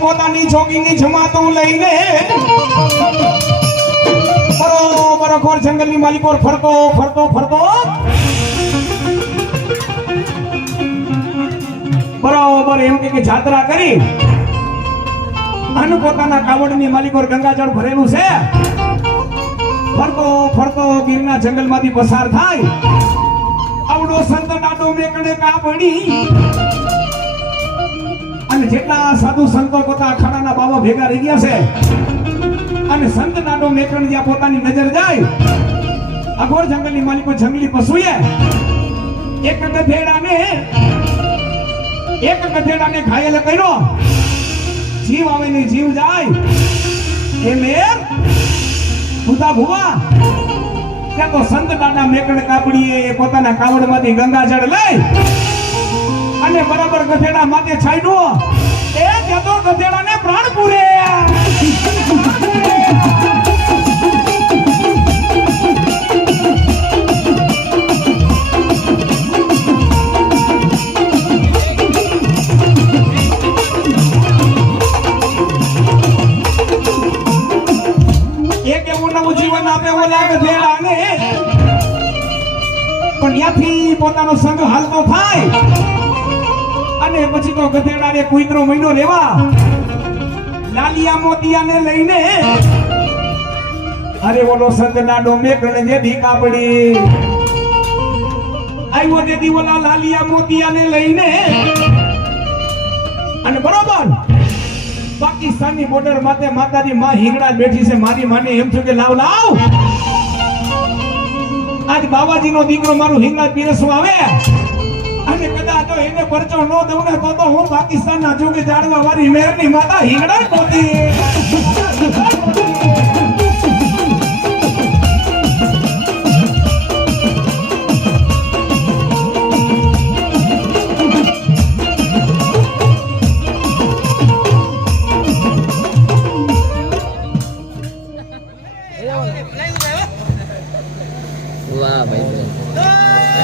પોતાની જોગીની જમાતું લઈને બરોબર જંગલની માલિકોર ફરતો ફરતો ફરતો. બરોબર એમ કે જાત્રા કરી અને પોતાના કાવડની માલિકોર ગંગાજળ ભરેલું છે. ફરતો ફરતો ગીરના જંગલમાંથી પસાર થાય. આવડો સંત ડાડો મેકડે કાપડી અને જેટલા સાધુ સંતો પોતા અખાડાના બાબા ભેગા રહી ગયા છે, અને સંત નાડો મેકણ જ્યાં પોતાની નજર જાય અઘોર જંગલની માલિકો જંગલી પશુએ એક ગધેડાને એક ગધેડાને ઘાયલ કર્યો. જીવ આવે ને જીવ જાય, એ મેર ભૂતા ભૂવા. ત્યાં તો સંત દાદા મેકણ કાપડીએ પોતાના કાવડમાંથી ગંગાજળ લઈ અને બરાબર ગધેડા માથે છાડ્યો નવું જીવન આપે ઓલા ગધેડાને પણ ત્યાંથી પોતાનો સંગ હાલતો થાય. અને પછી તો ગધેડાને કુઈતરો મહિનો રેવા લાલિયા મોતિયાને લઈને અરે ઓલો સંત ના ડોમે ગણે જે દી કાપડી આવ્યો તે દી ઓલા લાલિયા મોતિયાને લઈને પાકિસ્તાનની બોર્ડર માથે માતાજી માં હિંગડા બેઠી છે. મારી માને એમ થયું કે લાવ લાવ! આજ બાબાજીનો દીકરો મારું હિંગડા પીરસવા આવે. અને કદાચ એને પરચો ન દઉં ને તો તો હું પાકિસ્તાનના જોગે જાડવા વાળી મેરની માતા હિંગડા ગોતી. વાહ ભાઈ